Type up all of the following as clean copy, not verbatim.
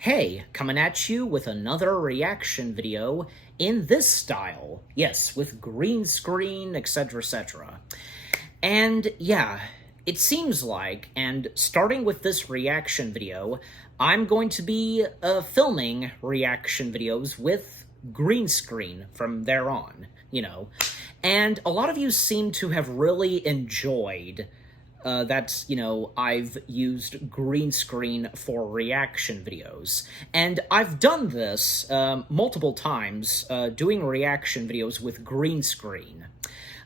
Hey, coming at you with another reaction video in this style. Yes, with green screen, etc., etc. And yeah, it seems like, and starting with this reaction video, I'm going to be filming reaction videos with green screen from there on, And a lot of you seem to have really enjoyed that, I've used green screen for reaction videos. And I've done this multiple times, doing reaction videos with green screen.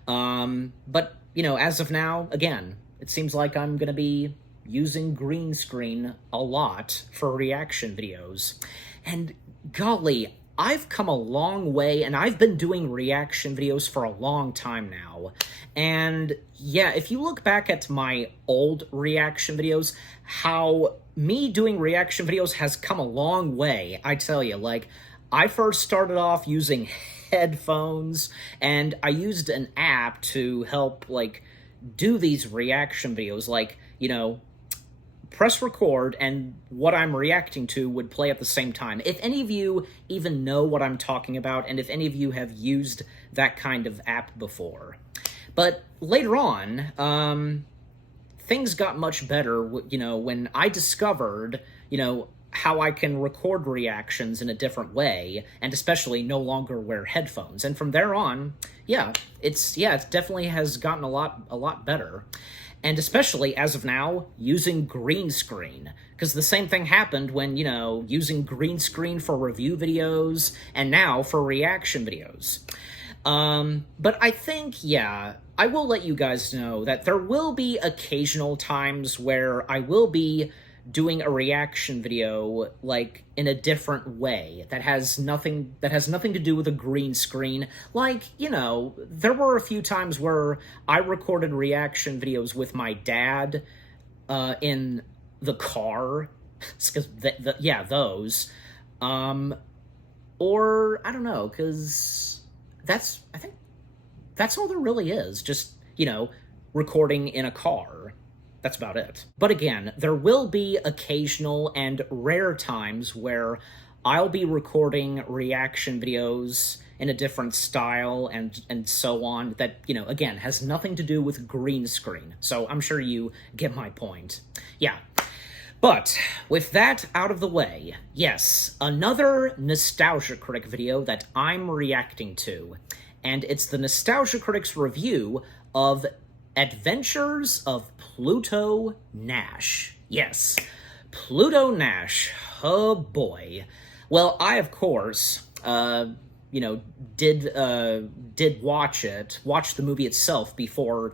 But, as of now, again, it seems like I'm going to be using green screen a lot for reaction videos. And golly, I've come a long way, and I've been doing reaction videos for a long time now. And yeah, if you look back at my old reaction videos, how me doing reaction videos has come a long way, I tell you. Like, I first started off using headphones, and I used an app to help, do these reaction videos, press record, and what I'm reacting to would play at the same time. If any of you even know what I'm talking about, and if any of you have used that kind of app before. But later on, things got much better, when I discovered, how I can record reactions in a different way, and especially no longer wear headphones. And from there on, it definitely has gotten a lot better. And especially, as of now, using green screen. Because the same thing happened when, using green screen for review videos, and now for reaction videos. But I think, I will let you guys know that there will be occasional times where I will be doing a reaction video, in a different way, that has nothing to do with a green screen. There were a few times where I recorded reaction videos with my dad, in the car, because, those, or, I don't know, because I think that's all there really is, just, recording in a car. That's about it. But again, there will be occasional and rare times where I'll be recording reaction videos in a different style and so on that, again, has nothing to do with green screen. So I'm sure you get my point. Yeah. But with that out of the way, yes, another Nostalgia Critic video that I'm reacting to. And it's the Nostalgia Critic's review of Adventures of Pluto Nash. Yes, Pluto Nash. Oh boy. Well, I, of course, did watch the movie itself before,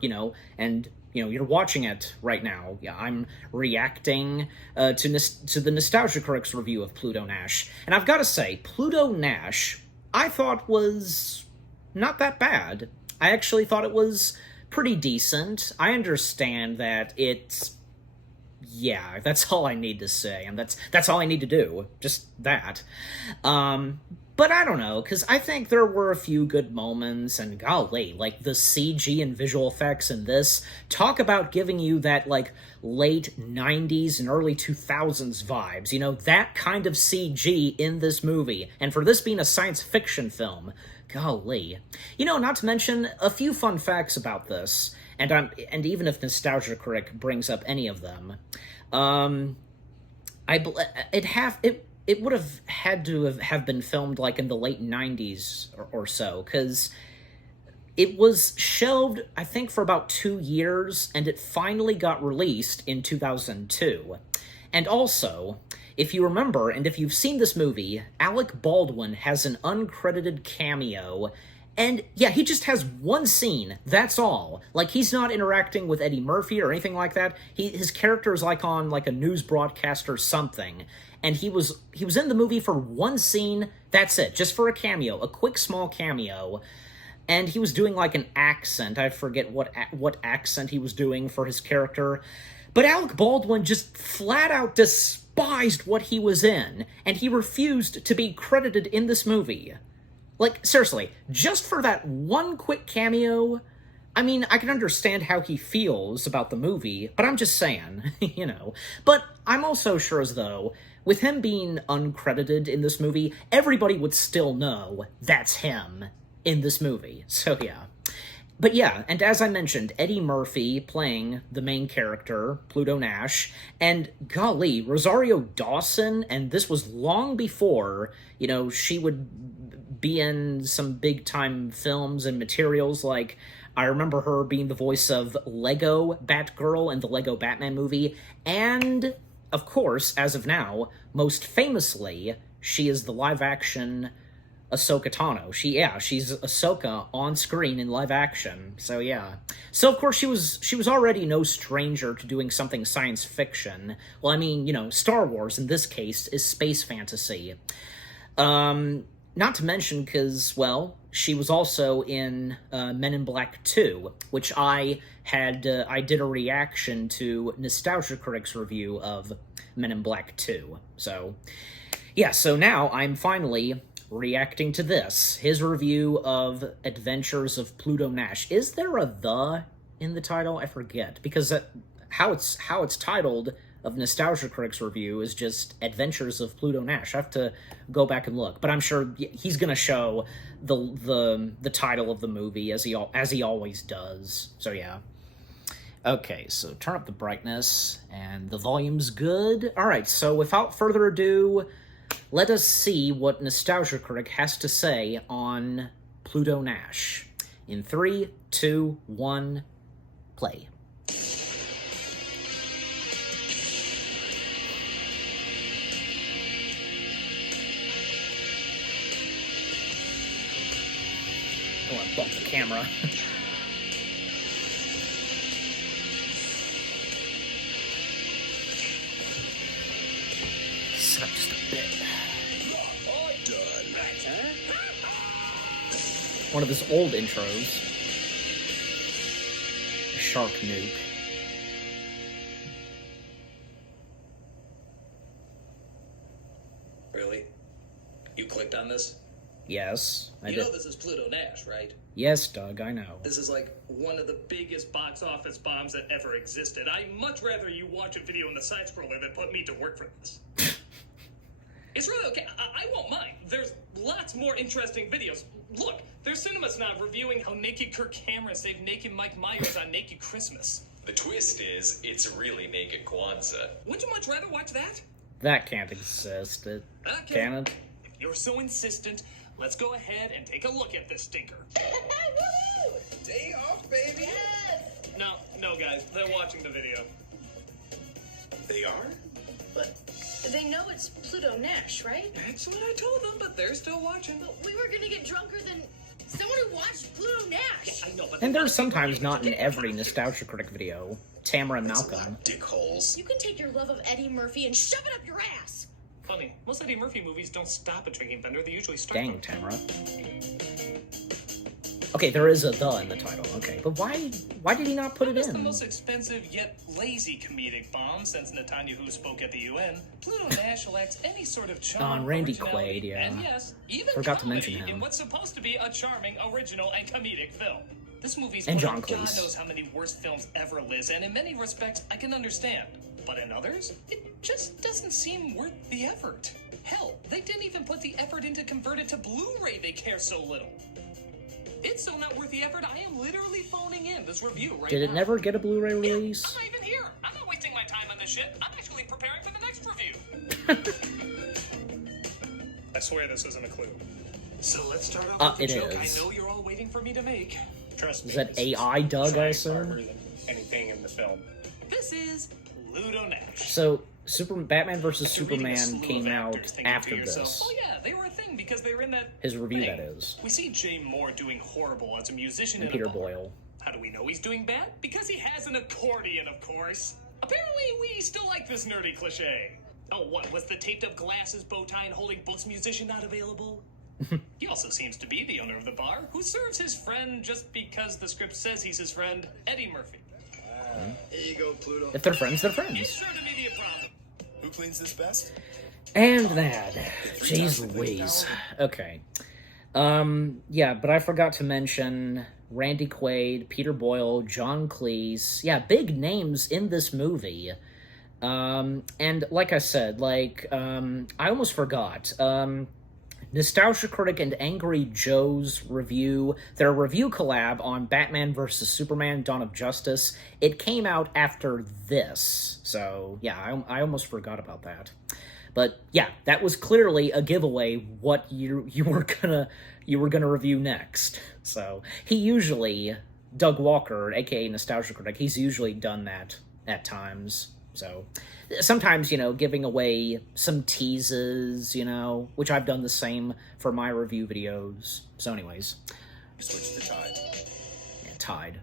and, you're watching it right now. Yeah, I'm reacting to the Nostalgia Critic's review of Pluto Nash. And I've got to say, Pluto Nash, I thought was not that bad. I actually thought it was pretty decent. I understand that it's... yeah, that's all I need to say, and that's all I need to do. Just that. But I don't know, because I think there were a few good moments, and golly, the CG and visual effects in this, talk about giving you that, late 90s and early 2000s vibes, that kind of CG in this movie. And for this being a science fiction film, golly. Not to mention a few fun facts about this, and even if Nostalgia Critic brings up any of them, it would have had to have been filmed in the late 90s or so, because it was shelved, I think, for about 2 years, and it finally got released in 2002. And also, if you remember, and if you've seen this movie, Alec Baldwin has an uncredited cameo, and yeah, he just has one scene, that's all. He's not interacting with Eddie Murphy or anything like that. His character is on a news broadcast or something, and he was in the movie for one scene, that's it, just for a cameo, a quick small cameo. And he was doing an accent. I forget what accent he was doing for his character. But Alec Baldwin just flat out despised what he was in, and he refused to be credited in this movie. Seriously, just for that one quick cameo, I mean, I can understand how he feels about the movie, but I'm just saying, you know. But I'm also sure as though, with him being uncredited in this movie, everybody would still know that's him in this movie. So yeah. But yeah, and as I mentioned, Eddie Murphy playing the main character, Pluto Nash, and golly, Rosario Dawson, and this was long before, you know, she would be in some big-time films and materials. Like, I remember her being the voice of Lego Batgirl in the Lego Batman movie, and, of course, as of now, most famously, she is the live-action Ahsoka Tano. She's Ahsoka on screen in live action. So yeah. So of course she was already no stranger to doing something science fiction. Well, I mean, you know, Star Wars in this case is space fantasy. Not to mention because, well, she was also in Men in Black 2, which I did a reaction to Nostalgia Critic's review of Men in Black 2. So yeah, so now I'm finally reacting to this, his review of Adventures of Pluto Nash. Is there a "the" in the title? I forget, because how it's titled of Nostalgia Critic's review is just Adventures of Pluto Nash. I have to go back and look, but I'm sure he's gonna show the title of the movie as he always does. So yeah. Okay, so turn up the brightness and the volume's good. All right, so without further ado, let us see what Nostalgia Critic has to say on Pluto Nash. In 3, 2, 1, play. I want to bump the camera. Set up just a bit. One of his old intros. Shark Nuke. Really? You clicked on this? Yes, I did. You know this is Pluto Nash, right? Yes, Doug, I know. This is like one of the biggest box office bombs that ever existed. I'd much rather you watch a video in the side scroller than put me to work for this. It's really okay. I won't mind. There's lots more interesting videos. Look, there's Cinema Snob reviewing how naked Kirk Cameron saved naked Mike Myers on Naked Christmas. The twist is, it's really Naked Kwanzaa. Wouldn't you much rather watch that? That can't exist. Can it? If you're so insistent, let's go ahead and take a look at this stinker. Woohoo! Day off, baby! Yes! No, guys. They're watching the video. They are? But they know it's Pluto Nash, right? That's what I told them, but they're still watching. But we were gonna get drunker than someone who watched Pluto Nash. Yeah, I know, but And there's sometimes not in every Nostalgia Critic video. Tamara and Malcolm. Dickholes. You can take your love of Eddie Murphy and shove it up your ass. Funny, most Eddie Murphy movies don't stop at drinking vendor, they usually start Dang, them. Tamara. Okay, there is a "the" in the title. Okay, but why did he not put it It's in? the most expensive yet lazy comedic bomb since Netanyahu spoke at the UN. Pluto Nash lacks any sort of charm. Oh, and Randy originality, Quaid, yeah. And yes, even Forgot to comedy mention him. in what's supposed to be a charming, original, and comedic film. This movie's And one John of God Cleese. knows how many worst films ever lived, and in many respects, I can understand. But in others, it just doesn't seem worth the effort. Hell, they didn't even put the effort into convert it to Blu-ray, they care so little. It's so not worth the effort, I am literally phoning in this review right now. Did it never get a Blu-ray release? I'm not even here. I'm not wasting my time on this shit. I'm actually preparing for the next review. I swear this isn't a clue. So let's start off with the It joke is. I know you're all waiting for me to make. Trust me. Is that this AI Doug, I assume? farther than anything in the film. This is Pluto Nash. So, Batman vs. After reading a Superman slew came of out actors thinking after to yourself, this. oh yeah, they were a thing because they were in that His review, thing. that is. We see Jay Moore doing horrible as a musician And in Peter a bar. Boyle. How do we know he's doing bad? Because he has an accordion, of course. Apparently, we still like this nerdy cliche. Oh, what, was the taped-up glasses, bow tie, and holding books musician not available? He also seems to be the owner of the bar, who serves his friend just because the script says he's his friend, Eddie Murphy. Here you go, Pluto. If they're friends, they're It's friends. sure to be a problem. Who cleans this best? And that. Jeez Louise. Okay. Yeah, but I forgot to mention Randy Quaid, Peter Boyle, John Cleese. Yeah, big names in this movie. And like I said, I almost forgot. Nostalgia Critic and Angry Joe's review, their review collab on Batman vs. Superman, Dawn of Justice, it came out after this. So, yeah, I almost forgot about that. But, yeah, that was clearly a giveaway what you were gonna review next. So, he usually, Doug Walker, aka Nostalgia Critic, he's usually done that at times. So, sometimes, giving away some teases, which I've done the same for my review videos. So anyways. Switch to Tide. Yeah, Tide.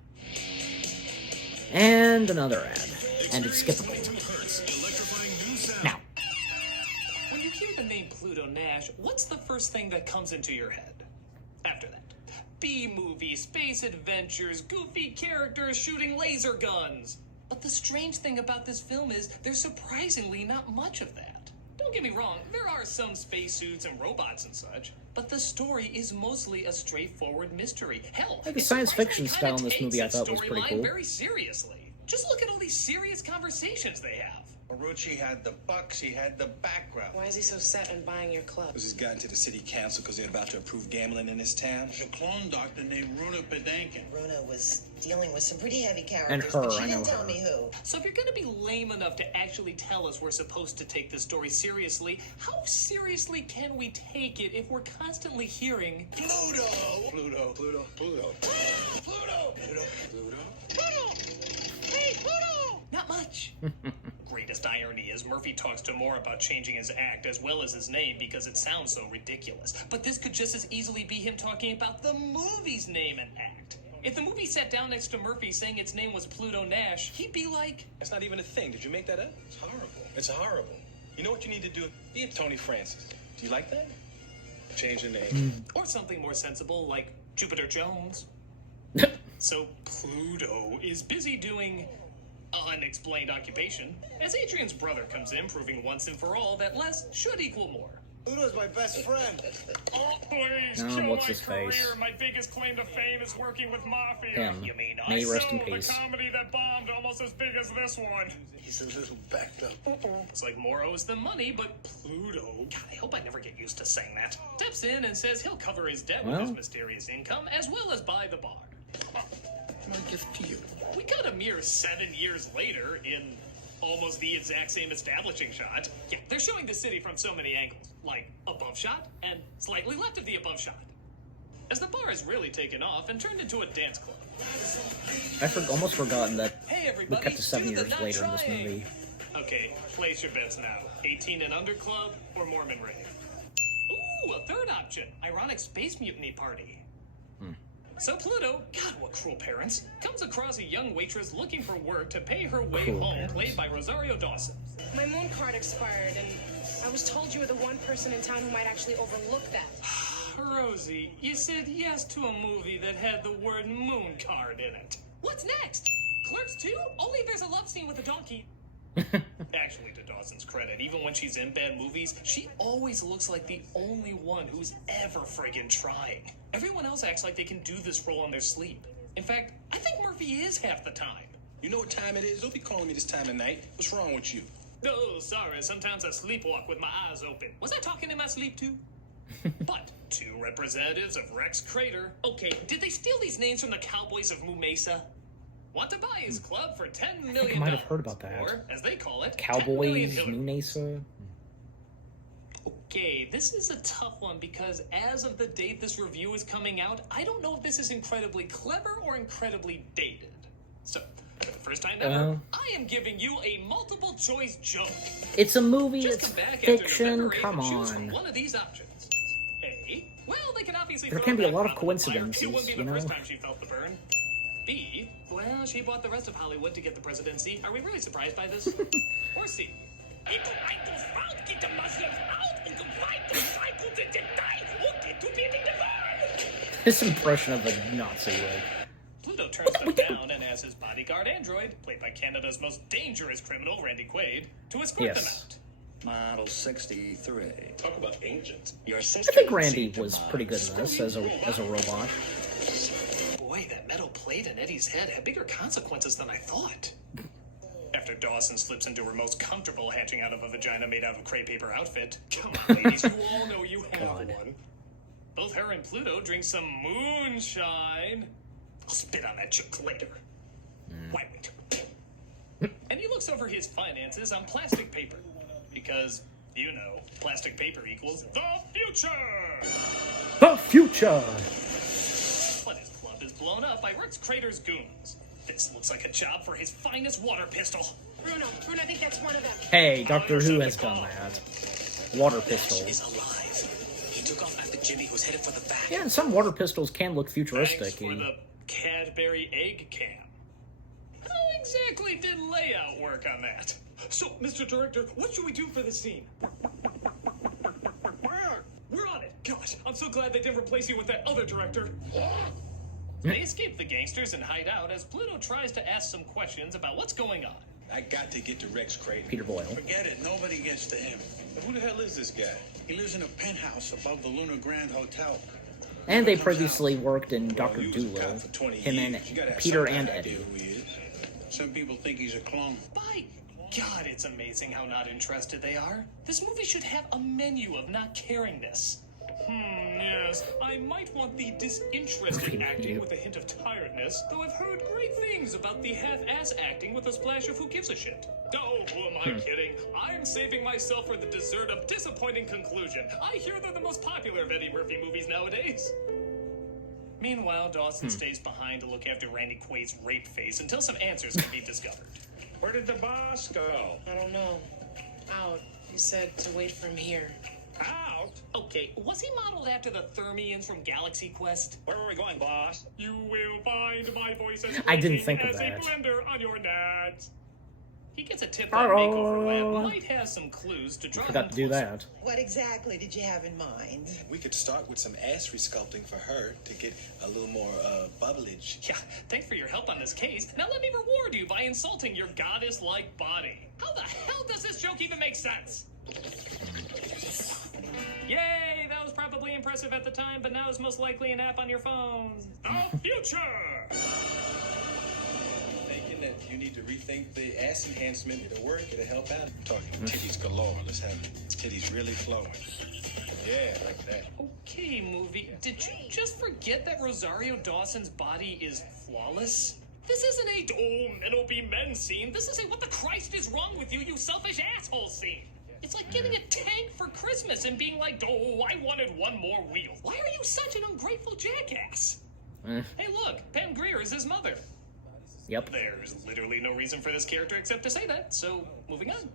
And another ad. And it's skippable. Now. When you hear the name Pluto Nash, what's the first thing that comes into your head? After that. B-movie, space adventures, goofy characters shooting laser guns. But the strange thing about this film is there's surprisingly not much of that. Don't get me wrong, there are some spacesuits and robots and such, but the story is mostly a straightforward mystery. Hell, the science fiction style in this movie I thought was pretty cool. Very seriously. Just look at all these serious conversations they have. Marucci had the bucks, he had the background. Why is he so set on buying your club? Because he's gotten to the city council because they're about to approve gambling in his town. There's a clone doctor named Runa Padankin. Runa was dealing with some pretty heavy characters, And her, but she I know didn't tell her. me who. So if you're going to be lame enough to actually tell us we're supposed to take this story seriously, how seriously can we take it if we're constantly hearing Pluto! Pluto. Pluto. Pluto. Pluto! Pluto. Pluto. Hey, Pluto! Not much. Greatest irony is Murphy talks to Moore about changing his act as well as his name because it sounds so ridiculous. But this could just as easily be him talking about the movie's name and act. If the movie sat down next to Murphy saying its name was Pluto Nash, he'd be like, That's not even a thing. Did you make that up? It's horrible. It's horrible. You know what you need to do? Be a Tony Francis. Do you like that? Change the name. or something more sensible like Jupiter Jones. So Pluto is busy doing unexplained occupation as Adrian's brother comes in, proving once and for all that less should equal more. Pluto's my best friend. Oh, please, Oh, kill what's my his career. face? My biggest claim to fame is working with Mafia. Him. You mean May he rest in the peace. comedy that bombed almost as big as this one. He's a little backed up. It's like Moore owes them money, but Pluto, God, I hope I never get used to saying that, steps in and says he'll cover his debt with Well. his mysterious income as well as buy the bar. My gift to you. We got a mere 7 years later in almost the exact same establishing shot. Yeah, they're showing the city from so many angles, like above shot and slightly left of the above shot. As the bar has really taken off and turned into a dance club. I almost forgotten that Hey we everybody, cut to 7 do the years not later in this trying. movie. Okay, place your bets now. 18 and under club or Mormon rave. Ooh, a third option. Ironic space mutiny party. So Pluto, God, what cruel parents, comes across a young waitress looking for work to pay her way Cruel home, parents. played by Rosario Dawson. My moon card expired, and I was told you were the one person in town who might actually overlook that. Rosie, you said yes to a movie that had the word moon card in it. What's next? Clerks 2? Only if there's a love scene with a donkey. Actually, to Dawson's credit, even when she's in bad movies, she always looks like the only one who's ever friggin' trying. Everyone else acts like they can do this role on their sleep. In fact, I think Murphy is half the time. You know what time it is? Don't be calling me this time of night. What's wrong with you? Oh, sorry, sometimes I sleepwalk with my eyes open. Was I talking in my sleep too? But two representatives of Rex Crater. Okay, did they steal these names from the Cowboys of Moo Mesa? Want to buy his club for $10 million. might have heard about that. Or, as they call it, 10 million Cowboys, Hillary. Nunesa. Okay, this is a tough one because as of the date this review is coming out, I don't know if this is incredibly clever or incredibly dated. So, for the first time ever, I am giving you a multiple choice joke. It's a movie, Just it's come back after fiction, November 8th come and choose from on. one of these options. A, well, they can obviously There throw can be a back lot of on the fire. coincidences, It wouldn't be you the know? first time she felt the burn. B, well, she bought the rest of Hollywood to get the presidency. Are we really surprised by this? Or C, This impression of a Nazi way. Pluto turns them down and has his bodyguard android, played by Canada's most dangerous criminal, Randy Quaid, to escort them Yes. out. Model 63. Talk about ancient. Your I sister think Randy seemed to was mind. pretty good in this as a robot. Boy, that laid in Eddie's head had bigger consequences than I thought. After Dawson slips into her most comfortable hatching out of a vagina made out of crepe paper outfit. Come on, ladies, you all know you have one. Both her and Pluto drink some moonshine. I'll spit on that joke later. Wait. And he looks over his finances on plastic paper. Because, you know, plastic paper equals the future! The future! But his club is blown up by Rex Crater's goons. This looks like a job for his finest water pistol. Bruno, I think that's one of them. Hey, Doctor Who has done that. Water pistol. Is alive. He took off after Jimmy, who's headed for the back. Yeah, and some water pistols can look futuristic. Thanks for the Cadbury egg can. How exactly did layout work on that? So, Mr. Director, what should we do for the scene? We're on it. Gosh, I'm so glad they didn't replace you with that other director. They escape the gangsters and hide out as Pluto tries to ask some questions about what's going on. I got to get to Rex Crater. Peter Boyle. Forget it. Nobody gets to him. Who the hell is this guy? He lives in a penthouse above the Lunar Grand Hotel. And they previously worked in Well, Doctor you was a cop Dolittle. for 20 Him and years. You gotta have Peter some and kind of idea Eddie. who he is. Some people think he's a clone. By God, it's amazing how not interested they are. This movie should have a menu of not caringness. Yes. I might want the disinterested acting with a hint of tiredness, though I've heard great things about the half-ass acting with a splash of who gives a shit. Oh, who am I kidding? I'm saving myself for the dessert of disappointing conclusion. I hear they're the most popular of Eddie Murphy movies nowadays. Meanwhile, Dawson stays behind to look after Randy Quaid's rape face until some answers can be discovered. Where did the boss go? I don't know. Out. He said to wait for him here. Out? Okay, was he modeled after the Thermians from Galaxy Quest? Where are we going, boss? You will find my voice as I didn't think of as that. a blender on your nads. He gets a tip that makeover lab might have some clues to draw Forgot him to do closer. that. What exactly did you have in mind? We could start with some ass resculpting for her to get a little more bubblage. Yeah, thanks for your help on this case. Now let me reward you by insulting your goddess-like body. How the hell does this joke even make sense? Yay, that was probably impressive at the time, but now it's most likely an app on your phone. The future! Thinking that you need to rethink the ass enhancement. It'll work, it'll help out. Talking titties galore. Let's have titties really flowing. Yeah, like that. Okay, movie, did you just forget that Rosario Dawson's body is flawless? This isn't a, oh, men will be men scene. This is a, what the Christ is wrong with you, you selfish asshole scene. It's like getting a tank for Christmas and being like, oh, I wanted one more wheel. Why are you such an ungrateful jackass? Hey, look, Pam Grier is his mother. Yep. There's literally no reason for this character except to say that, so moving on.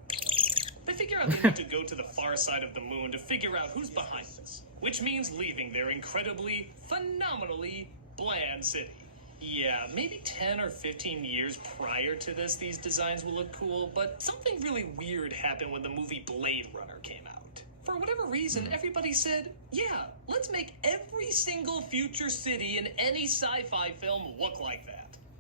They figure out they need to go to the far side of the moon to figure out who's behind this, which means leaving their incredibly, phenomenally bland city. Yeah, maybe 10 or 15 years prior to this, these designs will look cool, but something really weird happened when the movie Blade Runner came out. For whatever reason, everybody said, yeah, let's make every single future city in any sci-fi film look like that.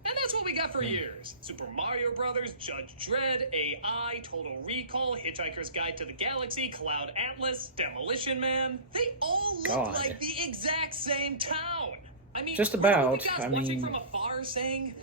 And that's what we got for years. Super Mario Brothers, Judge Dredd, AI, Total Recall, Hitchhiker's Guide to the Galaxy, Cloud Atlas, Demolition Man. They all look God. like the exact same town. I mean, Just were you about. guys I watching mean, from afar saying,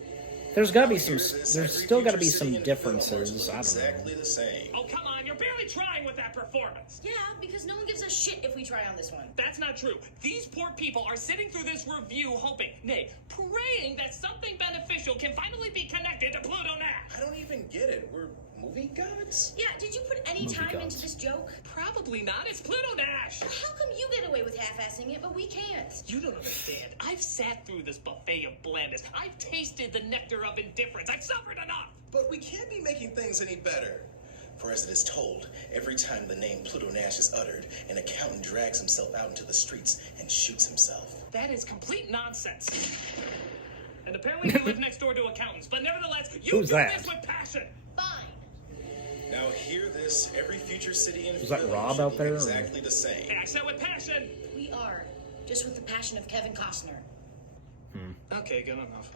there's gotta be some. Here's this, There's every still gotta future be city some in the film differences. looks I don't exactly know. the same. oh, come on, you're barely trying with that performance. Yeah, because no one gives a shit if we try on this one. That's not true. These poor people are sitting through this review hoping, nay, praying that something beneficial can finally be connected to Pluto Nash. I don't even get it. We're movie gods? Yeah, did you put any Movie time gods. into this joke? Probably not. It's Pluto Nash. Well, how come you get away with half-assing it, but we can't? You don't understand. I've sat through this buffet of blandness. I've tasted the nectar of indifference. I've suffered enough. But we can't be making things any better. For as it is told, every time the name Pluto Nash is uttered, an accountant drags himself out into the streets and shoots himself. That is complete nonsense. And apparently you live next door to accountants, but nevertheless, you Who's do that? this with passion. Fine. Now hear this, every future city in Is that film Rob should out look there, or- exactly the same. Hey, I said with passion. We are. Just with the passion of Kevin Costner. Okay, good enough.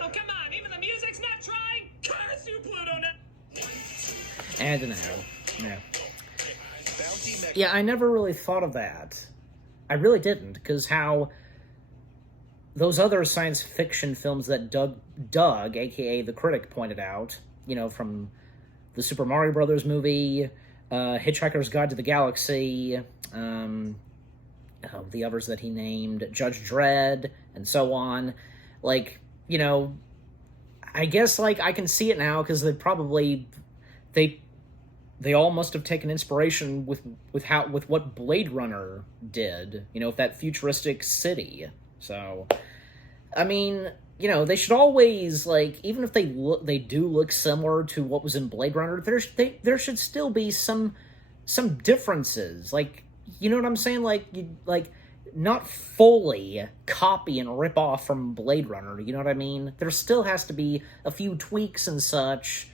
Oh, come on, even the music's not trying? Curse you, Pluto Nash! And an arrow. Yeah. Yeah, I never really thought of that. I really didn't, because how those other science fiction films that Doug, aka the Critic, pointed out, you know, from the Super Mario Brothers movie, Hitchhiker's Guide to the Galaxy, the others that he named, Judge Dredd, and so on. Like, you know, I guess, like, I can see it now, because they all must have taken inspiration with what Blade Runner did, you know, with that futuristic city. So, I mean, you know, they should always, like, even if they do look similar to what was in Blade Runner, there should still be some differences. Like, you know what I'm saying? Like not fully copy and rip off from Blade Runner, you know what I mean? There still has to be a few tweaks and such,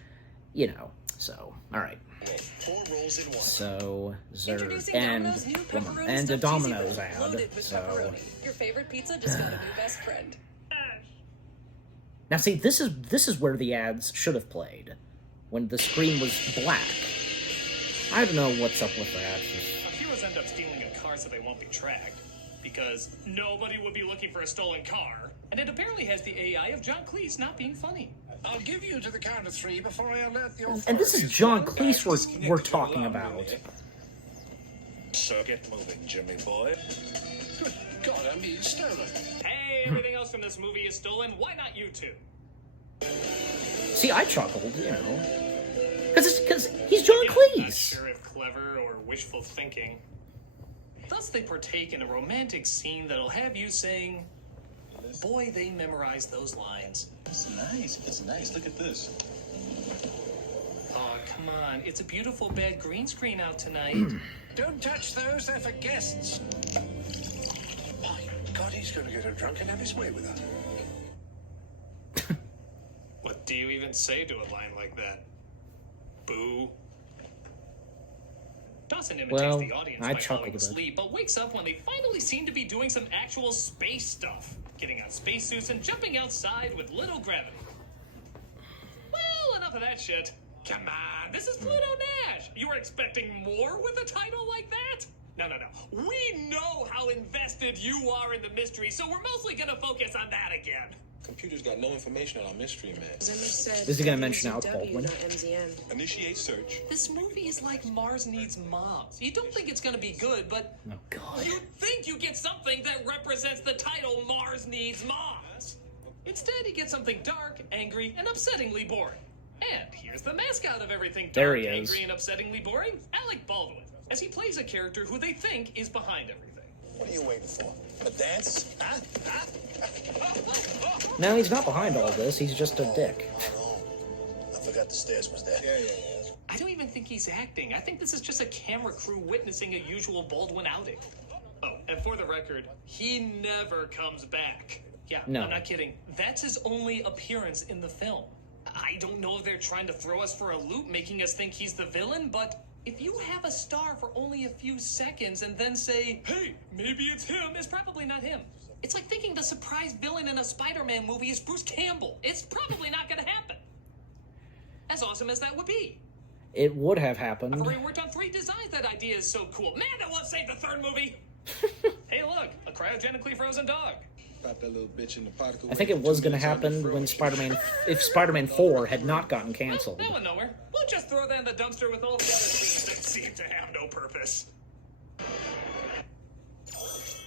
you know. So, all right. 4 rolls in 1. So, Introducing and Domino's new pepperoni and a stuffed Domino's cheesy ad. loaded with So, pepperoni. Your favorite pizza just got a new best friend. now see, this is where the ads should have played, when the screen was black. I don't know what's up with that. Heroes end up stealing a car so they won't be tracked, because nobody would be looking for a stolen car, and it apparently has the AI of John Cleese not being funny. I'll give you to the count of 3 before I alert the authorities. And this is John Cleese we're talking about. So get moving, Jimmy boy. Good God, I'm being stolen. Hey, everything else from this movie is stolen. Why not you two? See, I chuckled, you know, because he's John Not Cleese. sure if clever or wishful thinking. Thus, they partake in a romantic scene that'll have you saying, "Boy, they memorized those lines." It's nice. It's nice. Look at this. Oh, come on. It's a beautiful bad green screen out tonight. Don't touch those, they're for guests. My God, he's going to get her drunk and have his way with her. What do you even say to a line like that? Boo. Dawson imitates Well, the audience I by chuckled falling a bit. asleep, but wakes up when they finally seem to be doing some actual space stuff. Getting on spacesuits and jumping outside with little gravity. Well, enough of that shit. Come on, this is Pluto Nash. You were expecting more with a title like that? No. We know how invested you are in the mystery, so we're mostly gonna focus on that again. Computer's got no information on our mystery man. Zimmer said, Is he gonna mention Alec MCW, Baldwin? not MZN. Initiate search. This movie is like Mars Needs Moms. You don't think it's gonna be good, but Oh God. you think you get something that represents the title Mars Needs Moms. Instead, you get something dark, angry, and upsettingly boring. And here's the mascot of everything dark, There he is. angry, and upsettingly boring, Alec Baldwin, as he plays a character who they think is behind everything. What are you waiting for? A dance? Huh? No, he's not behind all this. He's just a dick. Oh, I forgot the stairs was there. Yeah. I don't even think he's acting. I think this is just a camera crew witnessing a usual Baldwin outing. Oh, and for the record, he never comes back. Yeah, No. I'm not kidding. That's his only appearance in the film. I don't know if they're trying to throw us for a loop, making us think he's the villain, but if you have a star for only a few seconds and then say, "Hey, maybe it's him," it's probably not him. It's like thinking the surprise villain in a Spider-Man movie is Bruce Campbell. It's probably not going to happen. As awesome as that would be. It would have I've happened. already worked on 3 designs. That idea is so cool. Man, that won't save the 3rd movie. Hey, look, a cryogenically frozen dog. Pop that little bitch in the particle. I think it was going to happen when if Spider-Man 4 had not gotten canceled. That went nowhere. We'll just throw that in the dumpster with all the other scenes that seem to have no purpose.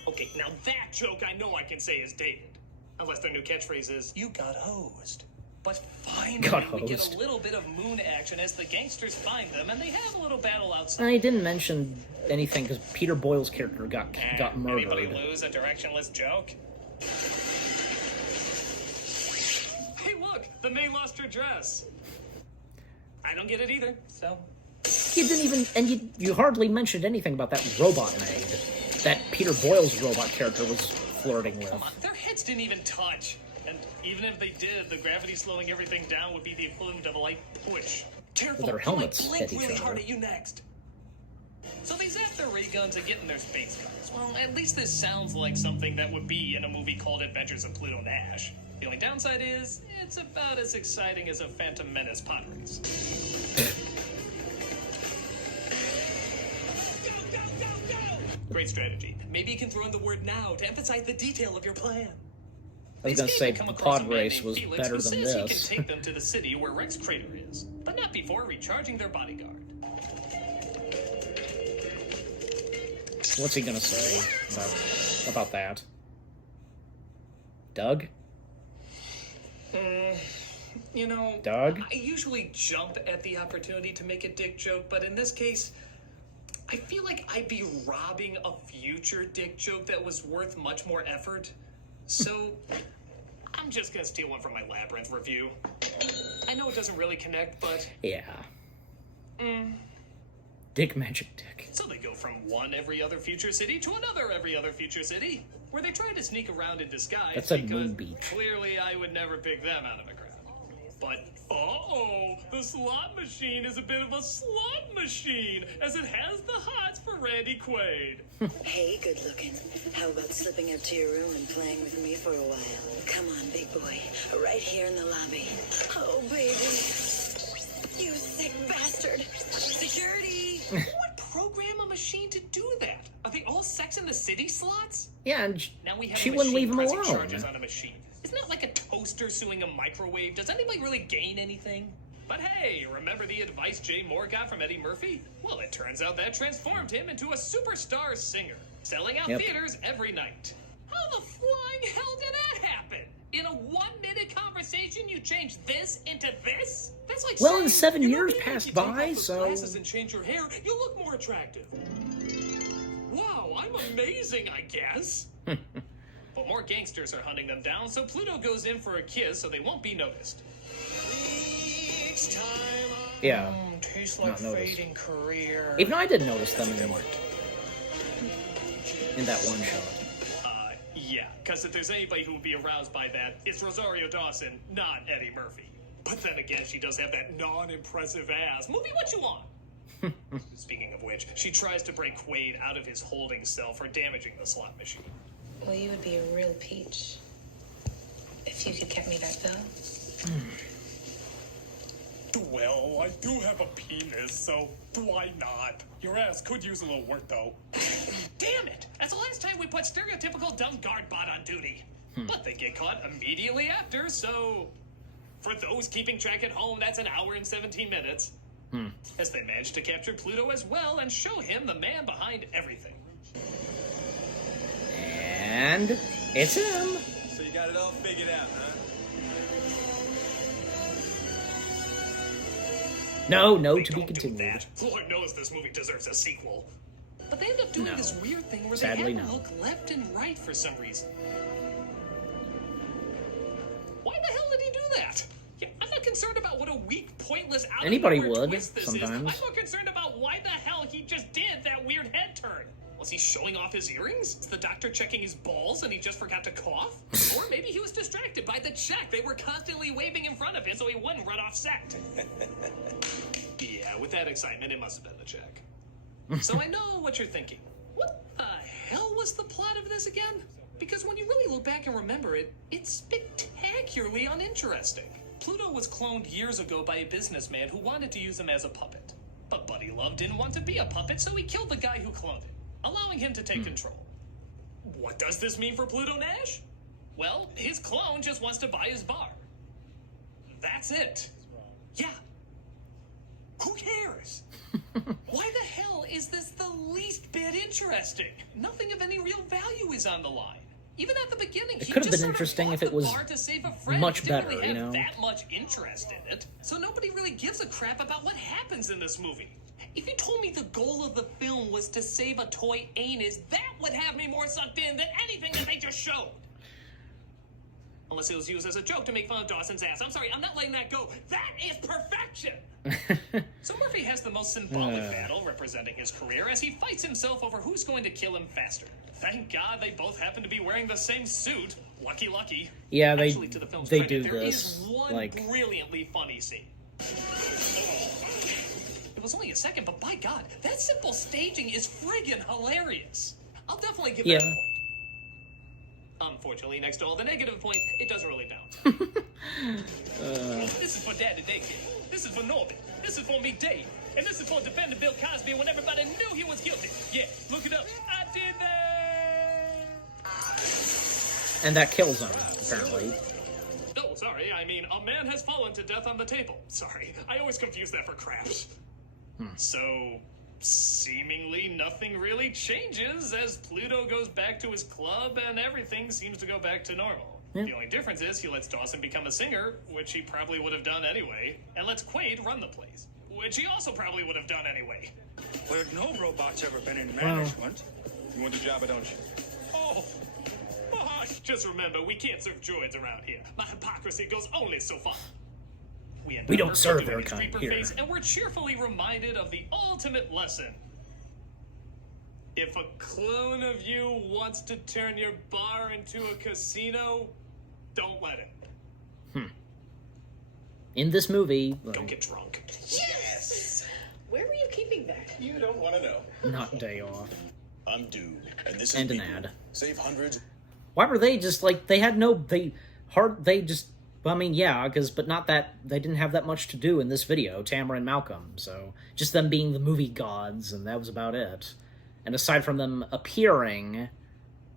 Okay, now that joke I know I can say is dated. Unless their new catchphrase is, "You got hosed." But finally, we get hosed. a little bit of moon action as the gangsters find them, and they have a little battle outside. I didn't mention anything because Peter Boyle's character got Anybody murdered. lose a directionless joke? Hey, look, the May lost her dress. I don't get it either, so. You didn't even, and you hardly mentioned anything about that robot maid that Peter Boyle's robot character was flirting with. Come on, their heads didn't even touch. And even if they did, the gravity slowing everything down would be the equivalent of a light push. Careful, Their helmets I might hit blink each really other. hard at you next. So they zap their ray guns and get in their space cars. Well, at least this sounds like something that would be in a movie called Adventures of Pluto Nash. The only downside is, it's about as exciting as a Phantom Menace pod race. Great strategy. Maybe you can throw in the word "now" to emphasize the detail of your plan. I was gonna say Pod Race was Felix, better who than says this. He can take them to the city where Rex Crater is, but not before recharging their bodyguard. What's he gonna say about that? Doug? You know, Doug? I usually jump at the opportunity to make a dick joke, but in this case, I feel like I'd be robbing a future dick joke that was worth much more effort. So, I'm just gonna steal one from my Labyrinth review. I know it doesn't really connect, but... Yeah. Dick Magic Dick. So they go from one every other future city to another every other future city, where they try to sneak around in disguise. That's a because Moon Beach. clearly I would never pick them out of a crowd. But, uh-oh, the slot machine is a bit of a slot machine, as it has the hots for Randy Quaid. Hey, good looking. How about slipping up to your room and playing with me for a while? Come on, big boy. Right here in the lobby. Oh, baby. You sick bastard. Security. Who would program a machine to do that? Are they all Sex in the City slots? Yeah, and Now we have she a wouldn't machine leave him pressing alone. charges on a machine. Isn't that like a toaster suing a microwave? Does anybody really gain anything? But hey, remember the advice Jay Moore got from Eddie Murphy? Well, it turns out that transformed him into a superstar singer, selling out theaters every night. How the flying hell did that happen? In a 1-minute conversation, you changed this into this? That's like Well, saying, and 7 you know, years maybe if passed you take by, off those so... glasses and change your hair, you'll look more attractive. Wow, I'm amazing, I guess. But more gangsters are hunting them down, so Pluto goes in for a kiss so they won't be noticed. Yeah. Tastes Not like noticed. fading career. Even I didn't notice them anymore. In that one shot. Yeah, because if there's anybody who would be aroused by that, it's Rosario Dawson, not Eddie Murphy. But then again, she does have that non-impressive ass. Movie what you want. Speaking of which, she tries to break Quaid out of his holding cell for damaging the slot machine. Well, you would be a real peach if you could get me that bill. Well, I do have a penis, so why not? Your ass could use a little work, though. Damn it! That's the last time we put stereotypical dumb guard bot on duty. But they get caught immediately after, so... For those keeping track at home, that's an hour and 17 minutes. As they manage to capture Pluto as well and show him the man behind everything. And it's him. So you got it all figured out, huh? No, They to be don't do continued. that. Lord knows this movie deserves a sequel. But they end up doing No. this weird thing where Sadly, they have to no. look left and right for some reason. Why the hell did he do that? Yeah, I'm not concerned about what a weak, pointless out Anybody of nowhere would, twist this sometimes. is. I'm more concerned about why the hell he just did that weird head turn. Was he showing off his earrings? Is the doctor checking his balls and he just forgot to cough? Or maybe he was distracted by the check. They were constantly waving in front of him so he wouldn't run off set. Yeah, with that excitement, it must have been the check. So I know what you're thinking. What the hell was the plot of this again? Because when you really look back and remember it, it's spectacularly uninteresting. Pluto was cloned years ago by a businessman who wanted to use him as a puppet. But Buddy Love didn't want to be a puppet, so he killed the guy who cloned him, allowing him to take control. What does this mean for Pluto Nash? Well, his clone just wants to buy his bar. That's it. Yeah. Who cares? Why the hell is this the least bit interesting? Nothing of any real value is on the line. Even at the beginning, It he could have just been sort of interesting bought if it the was bar to save a friend. much Didn't better, really you have know? that much interest in it, so nobody really gives a crap about what happens in this movie. If you told me the goal of the film was to save a toy anus, that would have me more sucked in than anything that they just showed. Unless it was used as a joke to make fun of Dawson's ass. I'm sorry, I'm not letting that go. That is perfection! So Murphy has the most symbolic battle representing his career as he fights himself over who's going to kill him faster. Thank God they both happen to be wearing the same suit. Lucky, lucky. Yeah, Actually, to the film's they credit, do there this, is one like- brilliantly funny scene. It was only a second, but by God, that simple staging is friggin' hilarious. I'll definitely give that a point. Unfortunately, next to all the negative points, it doesn't really bounce. This is for Dad today, kid. This is for Norbit. This is for me, Dave. And this is for defending Bill Cosby when everybody knew he was guilty. Yeah, look it up. I did that. And that kills him, apparently. Oh, sorry, I mean, a man has fallen to death on the table. Sorry, I always confuse that for craps. So, seemingly nothing really changes as Pluto goes back to his club and everything seems to go back to normal. Yeah. The only difference is he lets Dawson become a singer, which he probably would have done anyway, and lets Quaid run the place, which he also probably would have done anyway. Well, no robot's ever been in management. You want the job or don't you? Oh, gosh, just remember, we can't serve droids around here. My hypocrisy goes only so far. We don't serve their kind here. Face, and we're cheerfully reminded of the ultimate lesson. If a clone of you wants to turn your bar into a casino, don't let it. In this movie... Don't get drunk. Yes! Where were you keeping that? You don't want to know. Not day off. I'm due, and this is And an Beagle. ad. Save hundreds. Why were they just, like, they had no... They just... I mean, yeah, but not that... They didn't have that much to do in this video, Tamara and Malcolm, so... Just them being the movie gods, and that was about it. And aside from them appearing...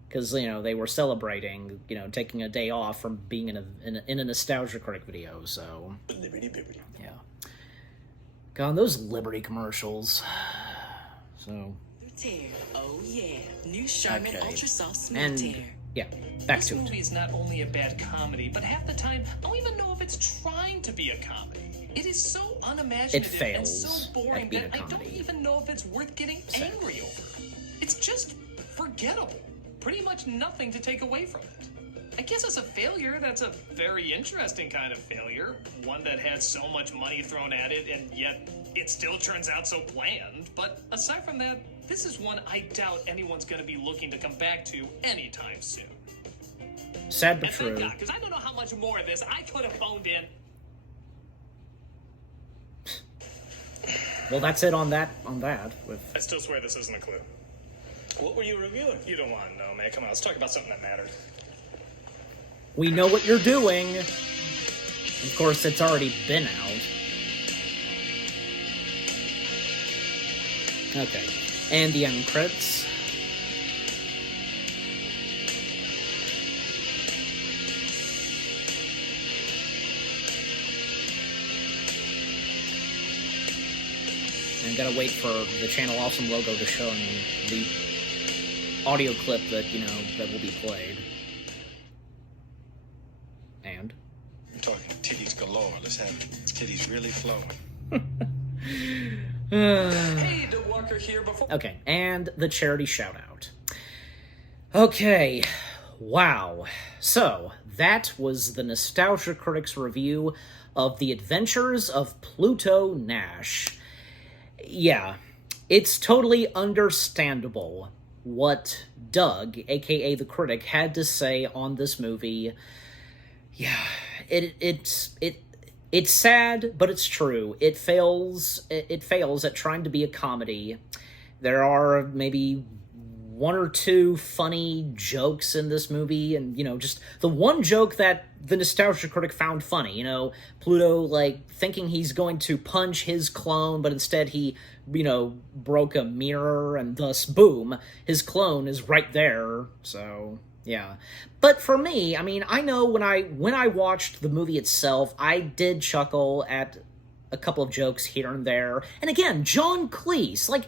Because, you know, they were celebrating, you know, taking a day off from being in a Nostalgia Critic video, so... Liberty bibbity. Yeah. God, those Liberty commercials. So... Tear. Oh yeah, new Charmin Okay. Ultra Soft Smooth And, Tear. yeah, back This to movie it. is not only a bad comedy, but half the time, I don't even know if it's trying to be a comedy. It is so unimaginative It fails and so boring at being that a I don't comedy. even know if it's worth getting angry over. It's just forgettable. Pretty much nothing to take away from it. I guess as a failure, that's a very interesting kind of failure. One that had so much money thrown at it, and yet it still turns out so bland. But aside from that, this is one I doubt anyone's going to be looking to come back to anytime soon. Sad but And thank true. God, because I don't know how much more of this I could have phoned in. Well, that's it on that. With I still swear this isn't a clue. What were you reviewing? You don't want to know, man. Come on, let's talk about something that mattered. We know what you're doing. Of course, it's already been out. Okay. And the end credits. And gotta wait for the Channel Awesome logo to show me the audio clip that, you know, that will be played. And? I'm talking titties galore. Let's have it. Titties really flowing. Hey, the Walker here before. Okay, and the charity shout-out. Okay, wow. So, that was the Nostalgia Critics review of The Adventures of Pluto Nash. Yeah, it's totally understandable what Doug, aka the critic, had to say on this movie. Yeah, it's sad, but it's true. It fails at trying to be a comedy. There are maybe one or two funny jokes in this movie, and, you know, just the one joke that the Nostalgia Critic found funny, you know, Pluto, like, thinking he's going to punch his clone, but instead he, you know, broke a mirror, and thus, boom, his clone is right there, so... Yeah. But for me, I mean, I know when I watched the movie itself, I did chuckle at a couple of jokes here and there. And again, John Cleese, like,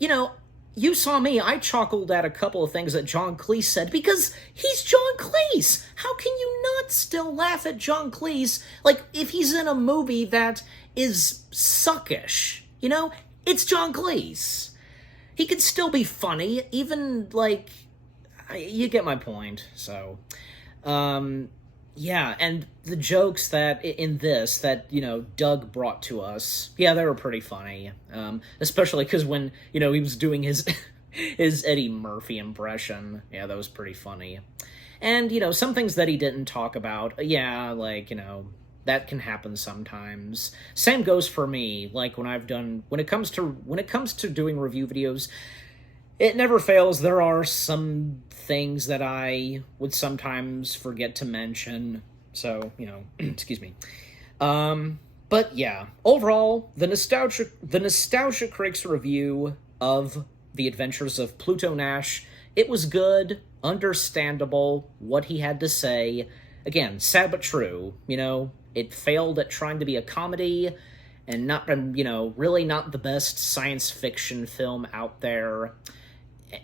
you know, you saw me, I chuckled at a couple of things that John Cleese said because he's John Cleese. How can you not still laugh at John Cleese, like, if he's in a movie that is suckish? You know, it's John Cleese. He could still be funny, even, like... You get my point, so... yeah, and the jokes that, in this, that, you know, Doug brought to us, yeah, they were pretty funny. Especially because when, you know, he was doing his his Eddie Murphy impression, yeah, that was pretty funny. And, you know, some things that he didn't talk about, yeah, like, you know, that can happen sometimes. Same goes for me, like, when it comes to doing review videos, it never fails. There are some things that I would sometimes forget to mention. So, you know, excuse me. But yeah, overall, the Nostalgia Critics review of The Adventures of Pluto Nash it was good, understandable, what he had to say. Again, sad but true, it failed at trying to be a comedy, and not, really not the best science fiction film out there.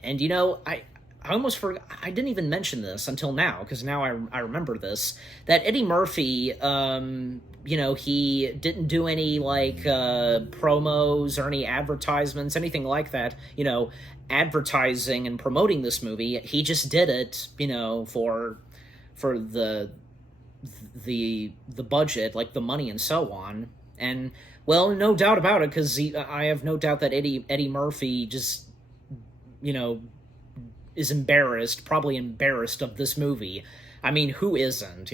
And, I almost forgot, I didn't even mention this until now, because now I remember this, that Eddie Murphy, he didn't do any, promos or any advertisements, anything like that, advertising and promoting this movie. He just did it, for the budget, the money and so on. And, well, no doubt about it, because I have no doubt that Eddie Murphy just, is probably embarrassed of this movie. I mean, who isn't,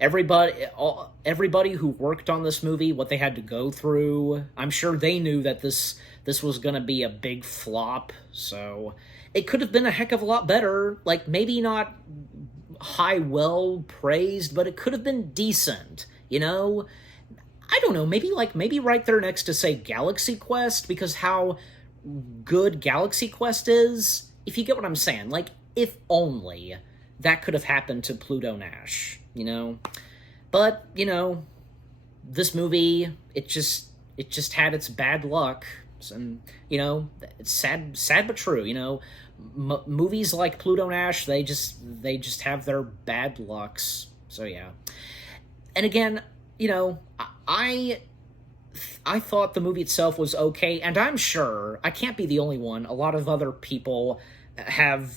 Everybody who worked on this movie, what they had to go through, I'm sure they knew that this was gonna be a big flop, so it could have been a heck of a lot better, maybe not well praised, but it could have been decent, I don't know, maybe right there next to, say, Galaxy Quest, because how good Galaxy Quest is, if you get what I'm saying, if only that could have happened to Pluto Nash, But, this movie, it just had its bad luck, and, it's sad but true, movies like Pluto Nash, they just have their bad lucks, so yeah. And again, I thought the movie itself was okay, and I'm sure, I can't be the only one, a lot of other people have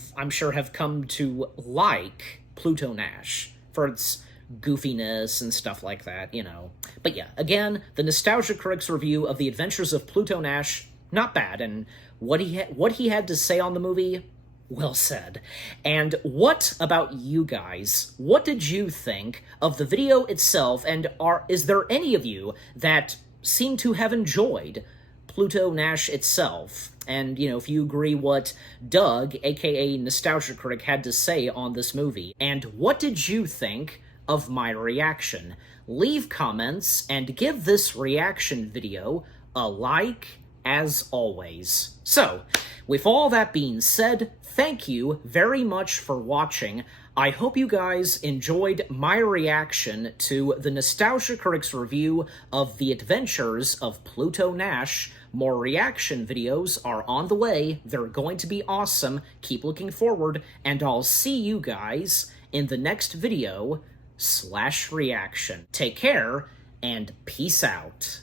come to like Pluto Nash for its goofiness and stuff like that, But yeah, again, the Nostalgia Critic's review of The Adventures of Pluto Nash, not bad, and what he had to say on the movie, well said. And what about you guys? What did you think of the video itself, and is there any of you that seem to have enjoyed Pluto Nash itself? And, if you agree what Doug, aka Nostalgia Critic, had to say on this movie. And what did you think of my reaction? Leave comments and give this reaction video a like, as always. So, with all that being said, thank you very much for watching. I hope you guys enjoyed my reaction to the Nostalgia Critic's review of The Adventures of Pluto Nash. More reaction videos are on the way. They're going to be awesome. Keep looking forward, and I'll see you guys in the next video /reaction. Take care, and peace out.